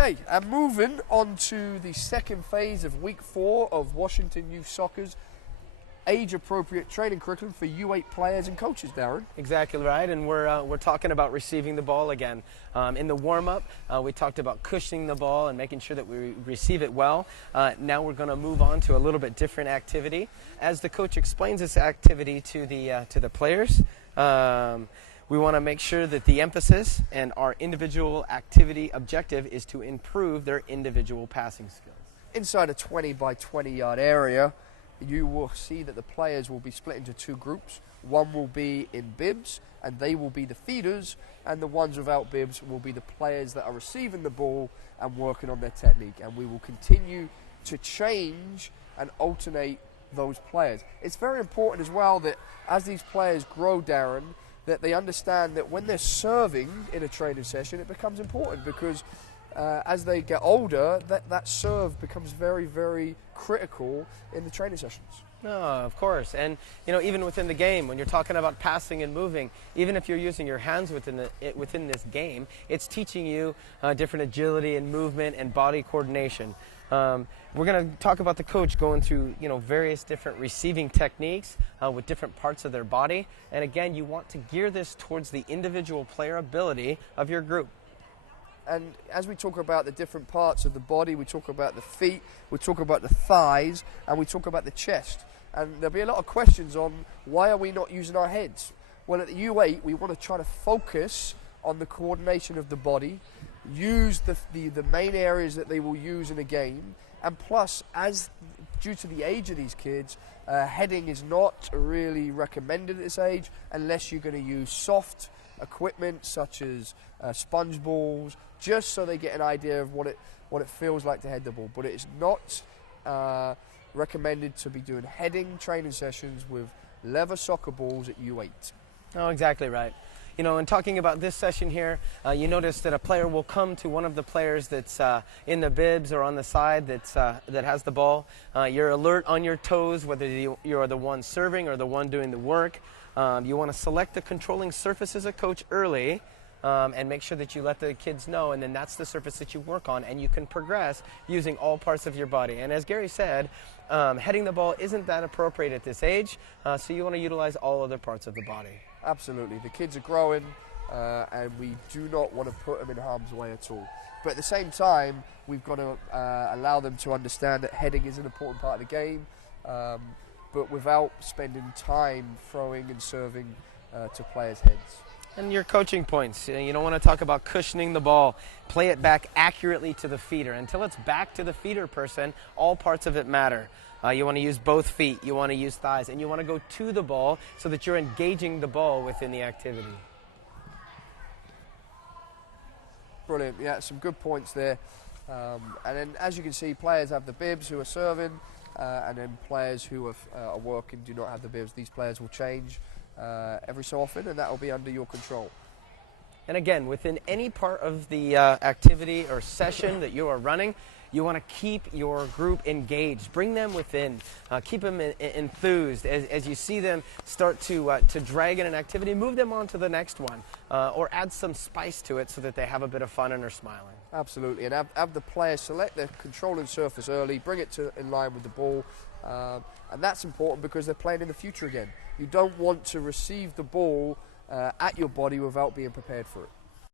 Okay, and moving on to the second phase of week 4 of Washington Youth Soccer's age-appropriate training curriculum for U8 players and coaches, Darren. Exactly right, and we're talking about receiving the ball again. In the warm-up, we talked about cushioning the ball and making sure that we receive it well. Now we're going to move on to a little bit different activity. As the coach explains this activity to the players, we want to make sure that the emphasis and our individual activity objective is to improve their individual passing skills. Inside a 20 by 20 yard area, you will see that the players will be split into 2 groups. One will be in bibs, and they will be the feeders, and the ones without bibs will be the players that are receiving the ball and working on their technique. And we will continue to change and alternate those players. It's very important as well that as these players grow, Darren, that they understand that when they're serving in a training session, it becomes important because as they get older, that serve becomes very, very critical in the training sessions. No, of course. And, even within the game, when you're talking about passing and moving, even if you're using your hands within this game, it's teaching you different agility and movement and body coordination. We're going to talk about the coach going through, various different receiving techniques with different parts of their body. And again, you want to gear this towards the individual player ability of your group. And as we talk about the different parts of the body, we talk about the feet, we talk about the thighs, and we talk about the chest. And there'll be a lot of questions on why are we not using our heads? Well, at the U8, we want to try to focus on the coordination of the body, use the main areas that they will use in a game, and plus, due to the age of these kids, heading is not really recommended at this age unless you're going to use soft equipment such as sponge balls, just so they get an idea of what it feels like to head the ball. But it is not recommended to be doing heading training sessions with leather soccer balls at U8. Oh, exactly right. In talking about this session here, you notice that a player will come to one of the players that's in the bibs or on the side that has the ball. You're alert on your toes, whether you're the one serving or the one doing the work. You want to select the controlling surface as a coach early and make sure that you let the kids know, and then that's the surface that you work on, and you can progress using all parts of your body. And as Gary said, heading the ball isn't that appropriate at this age, so you want to utilize all other parts of the body. Absolutely. The kids are growing, and we do not want to put them in harm's way at all. But at the same time, we've got to allow them to understand that heading is an important part of the game, but without spending time throwing and serving to players' heads. And your coaching points, you don't want to talk about cushioning the ball. Play it back accurately to the feeder. Until it's back to the feeder person, all parts of it matter. You want to use both feet, you want to use thighs, and you want to go to the ball so that you're engaging the ball within the activity. Brilliant, yeah, some good points there. And then as you can see, players have the bibs who are serving, and then players who are working do not have the bibs. These players will change every so often, and that will be under your control. And again, within any part of the activity or session that you are running, you want to keep your group engaged. Bring them within. Keep them enthused. As you see them start to drag in an activity, move them on to the next one. Or add some spice to it so that they have a bit of fun and are smiling. Absolutely. And have the players select their controlling surface early, bring it in line with the ball. And that's important because they're playing in the future again. You don't want to receive the ball at your body without being prepared for it.